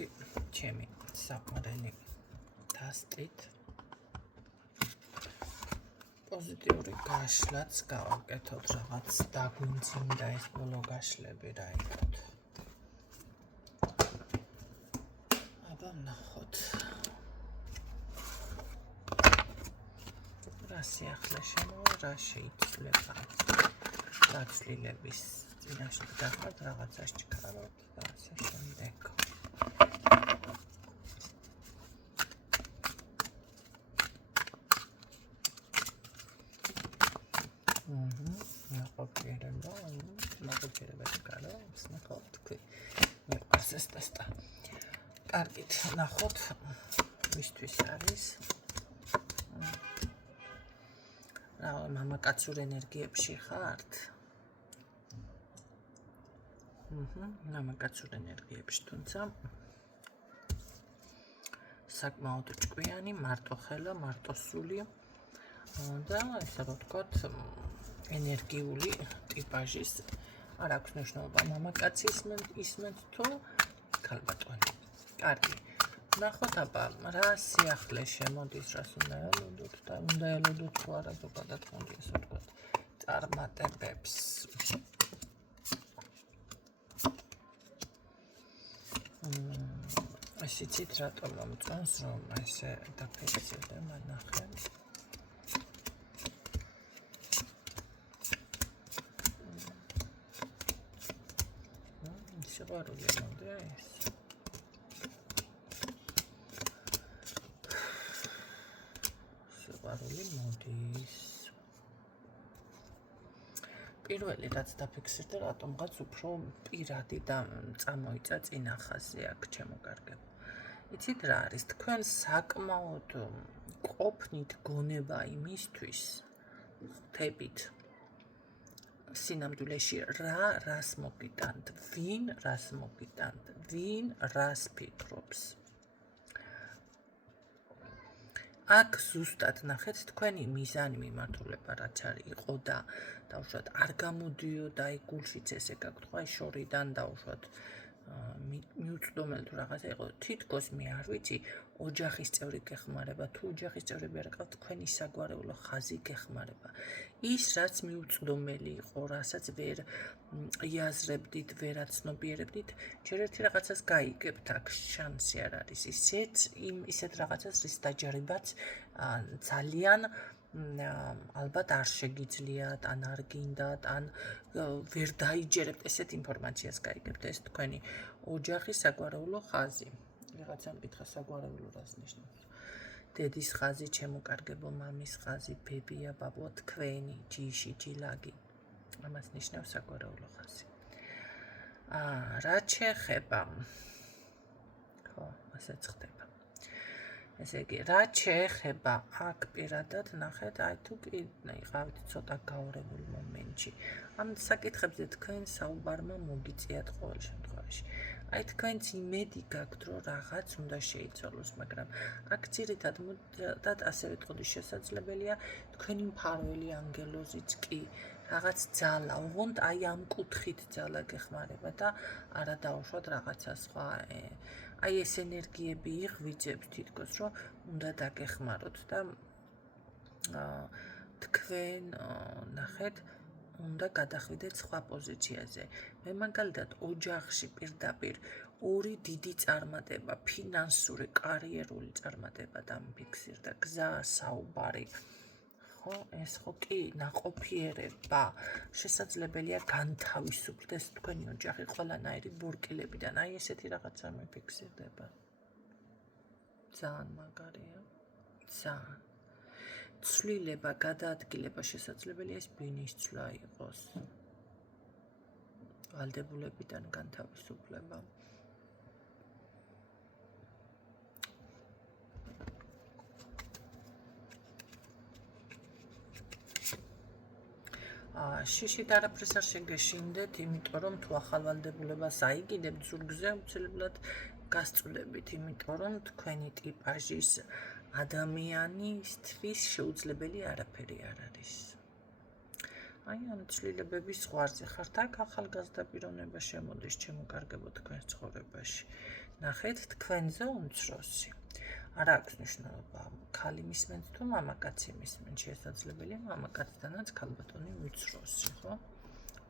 მოდი ჩემი საყმარელი დასტით პოზიტიური გაშლაც გავაკეთოთ, რაღაც დაგვიმძიმდა ეს ბოლო გაშლები რა იქოთ. აბა ნახოთ. რა სიახლე შემოვა, რა შეიძლება გაცვლილების წინაშე გახდეთ რაღაცას ჩქარავთ და ასე შემდეგ. ნაყოფიერებად გარო, ნახოთ თქვი. მიყვარს ეს ტესტა. კარგით, ნახოთ მისთვის არის. რა მამაკაცურ ენერგიებში ხართ? მამაკაცურ ენერგიებში, თუმცა საკმაოდ ჭკვიანი, მარტოხელა, მარტოსული და ესე რომ ვთქვათ, ენერგიული ტიპაჟის არ აქვს მნიშვნელობა მამაკაცი ისმენთ თუ ქალბატონი. კარგი. ნახოთ აბა რა სიახლე შემოდის, რას უნდა ელოდოთ და უნდა ელოდოთ თუ არა ზოგადად მოდი ესე ვთქვათ წარმატებებს. ეს იცით რატომ მომწონს რომ ესე დაფიქსირდა მანახე. სიყვარული მოდის. სიყვარული მოდის. პირველი რაც დაფიქსირდა, რატომღაც უფრო პირადი და წამოიცა წინა ხაზზე აქ ჩემო კარგებო. იცით რა არის, თქვენ საკმაოდ ყოფნით გონება იმისთვის, ხვდებით სინამდვილეში რას მოგიტანთ, ვინ რას მოგიტანთ, ვინ რას ფიქრობს. აქ ზუსტად ნახეთ თქვენი მიზანი მიმართულება რაც არის იყო და დაუშვათ არ გამოდიოდა აი გულშიც ესე გაგთხოვა შორიდან დაუშვათ მიუწვდომელი თუ რაღაცა იყო თითქოს მე არ ვიცი ოჯახის წევრი გეხმარება თუ ოჯახის წევრები არ ყავთ თქვენი საგვარეულო ხაზი გეხმარება ის რაც მიუწვდომელი იყო რასაც ვერ იაზრებდით ვერაცნობიერებდით ჯერ ერთი რაღაცას გაიგებთ აქ შანსი არ არის ისეთ რაღაცას რის დაჯერებაც ძალიან ალბათ არ შეგიძლიათ ან არ გინდათ ან ვერ დაიჯერებთ ესეთ ინფორმაციას გაიგებთ ეს თქვენი ოჯახის საგვარეულო ხაზი რაღაცა მკითხა საგვარეულო რას ნიშნავს დედის ხაზი ჩემო კარგებო მამის ხაზი ბებია ბაბუა თქვენი ჯიში ჯილაგი ამას ნიშნავს საგვარეულო ხაზი რაც შეეხება ხო ასეც ხდება ესე იგი, რაც შეეხება აქ პირადად ნახეთ, აი თუ კი იყავით ცოტა გაურებული მომენტში. ამ საკითხებზე თქვენ საუბარმა მოგიწიათ ყოველ შემთხვევაში. აი თქვენც იმედი გაქვთ, რომ რაღაც უნდა შეიცვალოს, მაგრამ აქ ძირითადად ასე ვიტყოდი შესაძლებელია თქვენი მფარველი ანგელოზიც კი რაღაც ძალა, ოღონდ აი ამ კუთხით ძალა გეხმარება და არა დაუშვათ რაღაცა სხვა აი ეს ენერგიები იღვიძებს თითქოს რომ უნდა დაგეხმაროთ და თქვენ ნახეთ უნდა გადახვიდეთ სხვა პოზიციაზე მე მაგალითად ოჯახში პირდაპირ ორი დიდი წარმატება ფინანსური კარიერული წარმატება დამიფიქსირდა გზა საუბარი ხო ეს ხო კი ნაყოფიერება შესაძლებელია განთავისუფლდეს თქვენი ოჯახი ყველანაირი ბორკილებიდან აი ესეთი რაღაცა მიფიქსირდება ძალიან მაგარია ძალიან ცვლილება გადაადგილება შესაძლებელია ეს ბინის ცვლა იყოს ვალდებულებიდან განთავისუფლება შიშით არაფერს არ შეგეშინდეთ, იმიტომ რომ თუ ახალ ვალდებულებას აიგინებთ ზურგზე უცებებლად გასწვლებით, იმიტომ რომ თქვენი ტიპაჟის ადამიანისთვის შეუძლებელი არაფერი არ არის. აი ამ ცვლილებების ზღვარზე ხართ აქ ახალგაზრდა პიროვნება შემოდის ჩემო კარგებო თქვენს ცხოვრებაში. ნახეთ თქვენზე უმცროსი. არ აქვს მნიშვნელობა ქალი მისმენთ თუ მამაკაცი მისმენთ, შესაძლებელია მამაკაცთანაც ქალბატონი უმცროსი, ხო?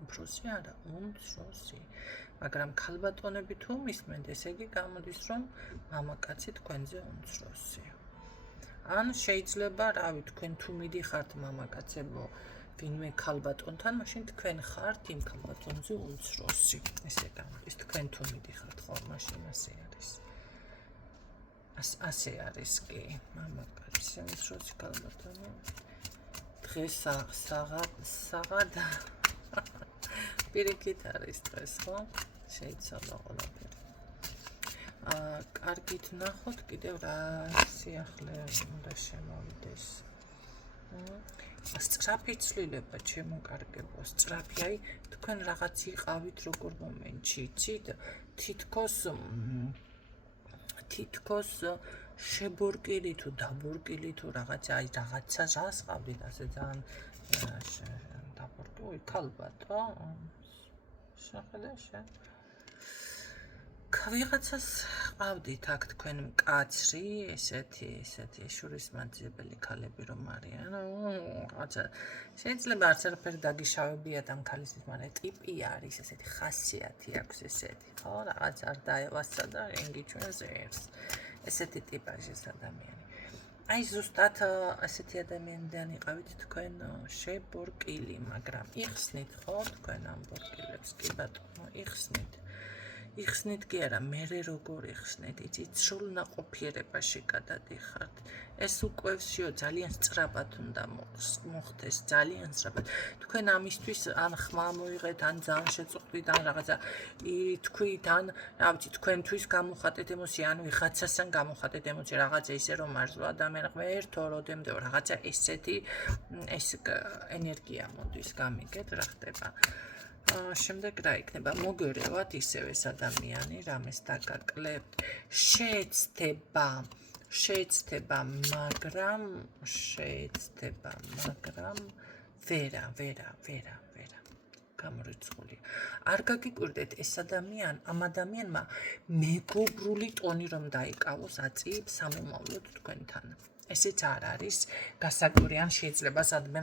უმცროსი არა, უმცროსი. მაგრამ ქალბატონები თუ მისმენთ, ესე იგი გამოდის, რომ მამაკაცი თქვენზე უმცროსი. ან შეიძლება, რავი, თქვენ თუ მიდიხართ მამაკაცებო ვინმე ქალბატონთან, მაშინ თქვენ ხართ იმ ქალბატონზე უმცროსი. ესე გამოდის, თქვენ თუ მიდიხართ, ხო, მაშინ ასე არის. ასე არის კი, მამაკაცი უმცროსი ქალბატონი. დღეს საღადა პირიქით არის დღეს, ხო? შეიძლება ყველაფერი. კარგით ნახოთ კიდევ რა სიახლე უნდა შემოვიდეს. სწრაფი ცვლილება ჩემოკარგებო, სწრაფი, აი თქვენ რაღაც იყავით როგორ მომენტში, იცით? თითქოს შებორკილი თუ დაბორკილი თუ რაღაცა, აი რაღაცა გასყავდით ასე ძალიან დაბორკილი, ქალბატო. შეხედე. ვიღაცას ყავდით აქ თქვენ მკაცრი, ესეთი შურისმაძიებელი ქალები რომ არიან. რაღაცა შეიძლება არც არაფერი დაგიშავებიათ ამ ქალისთვის, მაგრამ ტიპი არის, ესეთი ხასიათი აქვს ესეთი, ხო? რაღაც არ დაევასა და ენგი ჩვენს ერს. ესეთი ტიპაჟი ეს ადამიანი. აი ზუსტად ასეთი ადამიანიდან იყავით თქვენ შებორკილი, მაგრამ იხსნით ხო თქვენ ამ ბორკილებს, კი ბატონო, იხსნით კი არა, მერე როგორ იხსნით, იცით, სრულნაყოფიერებაში გადადიხართ. ეს უკვე всё ძალიან სწრაფად უნდა მოხდეს, ძალიან სწრაფად. თქვენ ამისთვის ან ხმა მოიღეთ, ან ძალიან შეწუხდით, ან რაღაცა თქვით, ან რა ვიცი, თქვენთვის გამოხატეთ ემოცია, ან ვიღაცასთან გამოხატეთ ემოცია, რაღაცა ისე რომ მარზვა ადამიანი ღმერთო, როდემდე რაღაცა ესეთი ეს ენერგია მოდის, გამიგეთ რა ხდება. შემდეგ რა იქნება? მოგერევათ ისევ ეს ადამიანი, რამეს დაგაკლებთ, შეეცდება, მაგრამ ვერა. გამორიცხულია. არ გაგიკვირდეთ ეს ამ ადამიანმა მეგობრული ტონი რომ დაიკავოს აწიებს სამომავლოდ თქვენთან. ესეც არ არის გასაკვირი, ან შეიძლება სადმე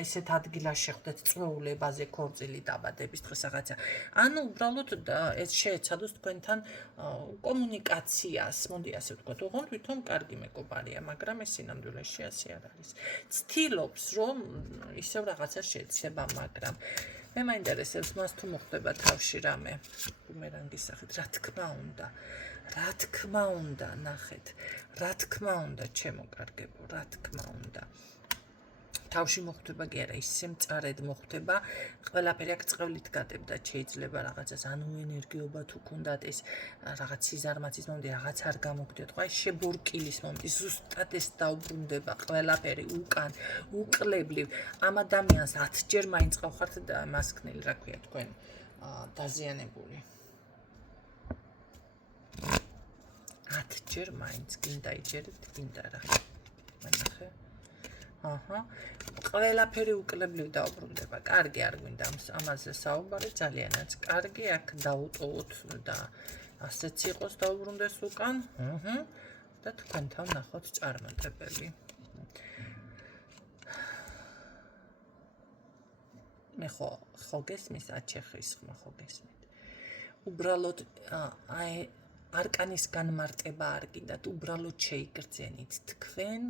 ისეთ ადგილას შეხვდეთ წვეულებაზე, ქორწილი დაბადების დღეს რაღაცა. ანუ უბრალოდ ეს შეეცადოს თქვენთან კომუნიკაციას, მოდი ასე ვთქვათ, ოღონდ თვითონ კარგი მეგობარია, მაგრამ ეს სინამდვილეში ასე არ არის. ცდილობს რომ ისევ რაღაცა შეეცება, მაგრამ მე მაინტერესებს მას თუ მოხდება თავში რამე ბუმერანგის სახით, რა თქმა უნდა, ნახეთ, რა თქმა უნდა, ჩემოკარგებო, რა თქმა უნდა. თავში მოხდება კი არა, ისე მწარედ მოხდება, ყველაფერი აქ წყევლით გადებდა, შეიძლება რაღაცას, ანუ ენერგიობა თუ გქონდათ ეს რაღაც სიზარმაცის მომენტი, რაღაც არ გამოგდიოთ, ხო, შებორკილის მომენტი, ზუსტად ეს დაუბრუნდება ყველაფერი უკან, უკლებლივ. ამ ადამიანს 10-ჯერ მაინც ყავხართ და მასკნელი, რა ქვია თქვენ, დაზიანებული. 10-ჯერ მაინც გინდა იჯერეთ, გინდა რა. მანახე. ყველაფერი უკლებლივ დაუბრუნდება. კარგი არ გვინდა ამაზე საუბარი, ძალიანაც კარგი, აქ დაუტოვოთ და ასეც იყოს დაუბრუნდეს უკან. და თქვენთან ნახოთ წარმატებები. მე ხო გესმის აჩეხის ხმა ხო გესმით. უბრალოდ აი არკანის განმარტება არ გინდათ, უბრალოდ შეიგრძენით თქვენ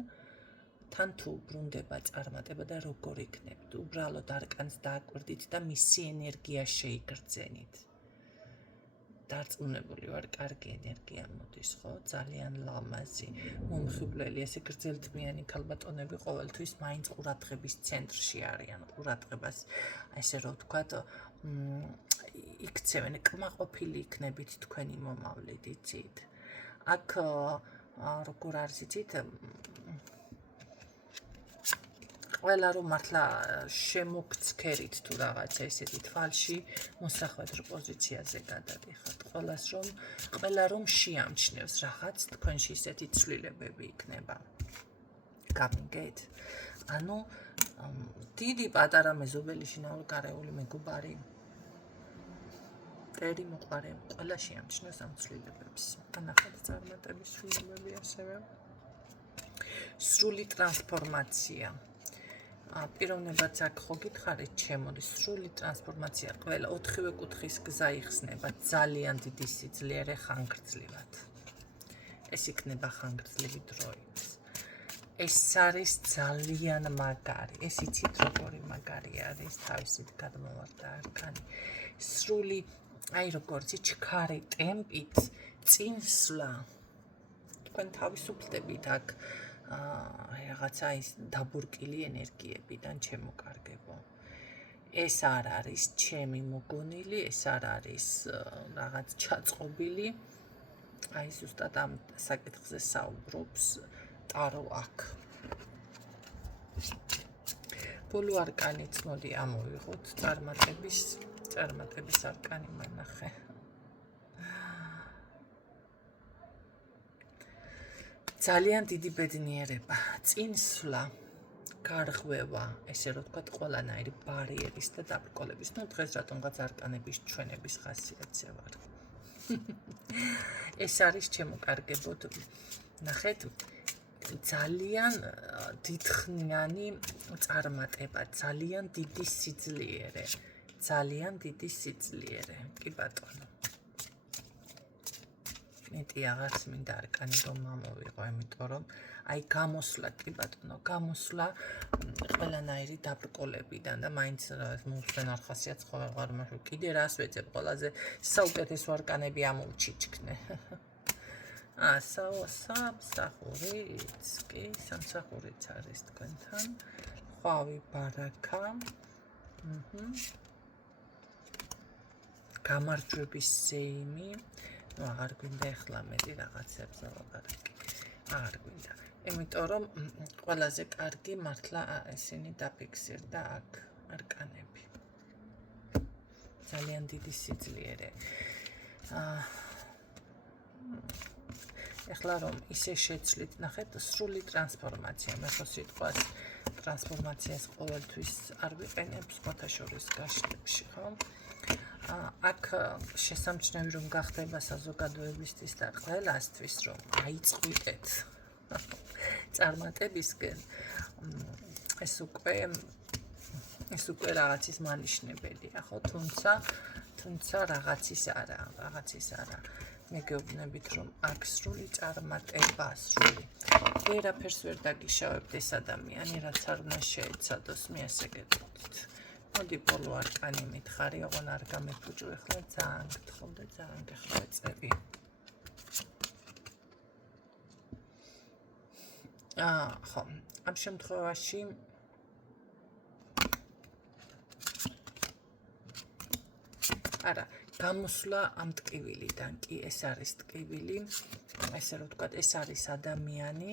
თან თუ ბრუნდება წარმატება და როგორ იქნებთ, უბრალოდ არკანს დააკვირდით და მისი ენერგია შეიგრძენით. დარწმუნებული ვარ, კარგი ენერგია მოდის, ხო? ძალიან ლამაზი, მომხიბვლელი, ესე გრძელთმიანი ქალბატონები ყოველთვის მაინც ყურადღების ცენტრში არიან, ყურადღებას, ესე რომ ვთქვათ, იქცევენ, კმაყოფილი იქნებით თქვენი მომავლით, იცით? აქ როგორ არის, იცით? ყველა რომ მართლა შემოგცქერით თუ რაღაცა ესეთი თვალში მოსახვედრ პოზიციაზე გადადიხართ. ყველა რომ შეამჩნევს რაღაც თქვენში ისეთი ცვლილებები იქნება. გამიგეთ? ანუ დიდი პატარა მეზობელი შინაური გარეული მეგობარი მტერი მოყარე ყველა შეამჩნევს ამ ცვლილებებს. ნახეთ წარმატების ცვლილებები ასევე. სრული ტრანსფორმაცია. პიროვნებაც აქ ხო გითხარით ჩემური სრული ტრანსფორმაცია ყველა 4-ვე კუთხის გზა იხსნება ძალიან დიდი სიძლიერე ხანგრძლივად. ეს იქნება ხანგრძლივი დროით. ეს არის ძალიან მაგარი. ეს იცით როგორი მაგარი არის თავისით გადმოვარდა არქანი. სრული აი როგორც ჩქარი ტემპით წინსვლა. თქვენ თავისუფლდებით აქ რაღაცა ის დაბურკილი ენერგიებიდან ჩემოკარგებო. ეს არ არის ჩემი მოგონილი, ეს არ არის რაღაც ჩაწყობილი. აი ზუსტად ამ საკითხზე საუბრობს ტარო აქ. ბოლო არკანიც მოდი ამოვიღოთ წარმატების არკანი მანახე. ძალიან დიდი ბედნიერება, წინსვლა, გარღვევა, ესე რომ ვთქვათ, ყველანაირი ბარიერის და დაბრკოლების. დღეს რატომღაც არკანების ჩვენების ხასიათზე ვარ. ეს არის ჩემოკარგებოდ. ნახეთ, ძალიან დიდხნიანი წარმატება, ძალიან დიდი სიძლიერე. კი ბატონო. მეტი აღარც მინდა არკანი რომ მომოვიღო, იმიტომ რომ აი გამოსვლა კი ბატონო, გამოსვლა ყველანაირი დაბრკოლებიდან და მაინც მოусვენ არ ხასიათს ხო ვეღარ მაშინ კიდე რას ვეძებ ყველაზე საუკეთესო არკანები ამოვჩიჩქნე. სამსახურიც, კი, სამსახურიც არის თქვენთან. ხვავი ბარაკა. გამარჯვების ზეიმი. აღარ გვინდა ახლა მეტი რაღაცებს ვლაპარაკი. აღარ გვინდა. იმიტომ რომ ყველაზე კარგი მართლა ესენი დაფიქსირდა აქ არკანები. ძალიან დიდი სიძლიერე. ეხლა რომ ისე შეცვლით, ნახეთ, სრული ტრანსფორმაცია. მე ხო სიტყვას ტრანსფორმაციას ყოველთვის არ ვიყენებ სხვათა შორის გაშლებში, ხო? აქ შესამჩნევი რომ გახდება საზოგადოებისთვის და ყველასთვის რომ აიწყვიტეთ წარმატებისკენ ეს უკვე რაღაცის მანიშნებელია, ხო? თუმცა რაღაცის არა. მე გეუბნებით რომ აქ სრული წარმატება, ვერაფერს ვერ დაგიშავებთ ეს ადამიანი, რაც არ უნდა შეეცადოს, მე ასე გეტყვით. მოდი ბოლო არკანი მითხარი, ოღონ არ გამეფუჭო ახლა ძალიან გთხოვდა, ძალიან გეხმარება წები. ხო, ამ შემთხვევაში არა, გამოსვლა ამ ტკივილიდან, კი ეს არის ტკივილი, ესე რომ ვთქვათ, ეს არის ადამიანი,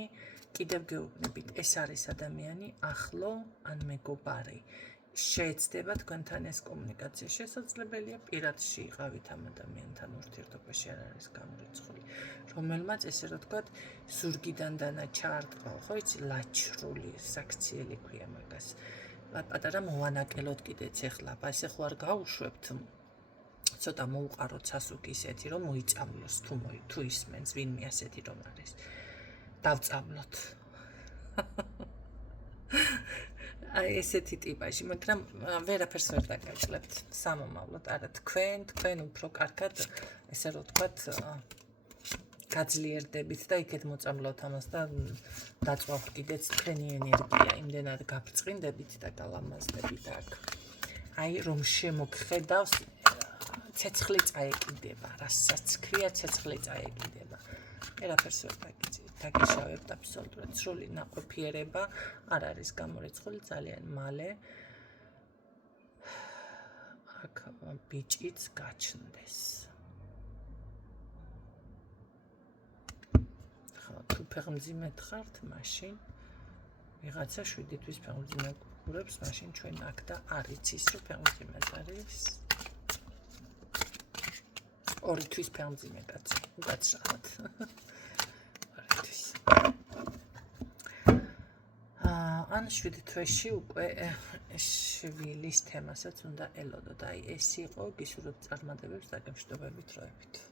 კიდევ გეუბნებით, ეს არის ადამიანი ახლო ან მეგობარი. შეეცდება თქვენთან ეს კომუნიკაცია. შესაძლებელია პირადში იყავით ამ ადამიანთან ურთიერთობაში არ არის გამორიცხული. რომელმაც ესე რომ ვთქვათ, ზურგიდან დანაჩარტყა, ხო იცი, ლაჩრული საქციელი ქვია მაგას. პატარა მოვანაკელოთ კიდეც ეხლა, ესე ხო არ გაუშვებთ. ცოტა მოუყაროთ სასუქი ისეთი რომ მოიწამლოს თუ ისმენს ვინმე ასეთი რომ არის. დავწამლოთ. აი ესეთი ტიპაში, მაგრამ ვერაფერს ვერ დაგაჭლებთ სამომავლოდ, არა თქვენ უფრო კარგად, ესე რომ ვთქვათ, გაძლიერდებით და იქეთ მოწამლავთ ამას და დაწვავთ კიდეც თქვენი ენერგია, იმდენად გაბრწყინდებით და გალამაზდებით აქ. აი რომ შემოგხედავს ცეცხლი წაეკიდება, რასაც ქვია ცეცხლი წაეკიდება. ვერაფერს ვერ დაგიშავებთ აბსოლუტურად. სრული ნაყოფიერება არ არის გამორიცხული ძალიან მალე. აქ ბიჭიც გაჩნდეს. ხო, თუ ფეხმძიმედ ხართ, მაშინ ვიღაცა 7 თვის ფეხმძიმე გურებს, მაშინ ჩვენ აქ და არ იცის რომ ფეხმძიმედ არის. 2 თვის ფეხმძიმე გაცრალად. ან 7 თვეში უკვე შვილის თემასაც უნდა ელოდოთ. აი ეს იყო გისურვებთ წარმატებებს დაგემშვიდობებით დროებით.